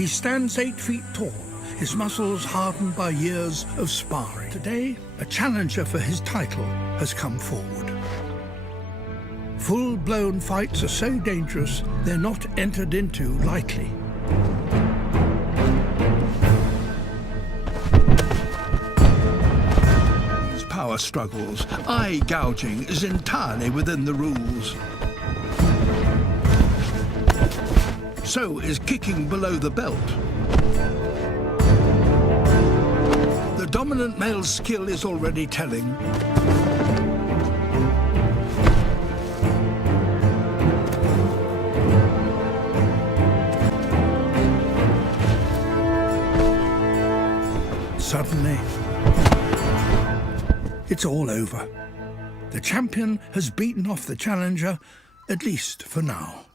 He stands 8 feet tall, his muscles hardened by years of sparring. Today, a challenger for his title has come forward. Full-blown fights are so dangerous, they're not entered into lightly. These power struggles, eye gouging is entirely within the rules. So is kicking below the belt. The dominant male's skill is already telling. Suddenly, it's all over. The champion has beaten off the challenger, at least for now.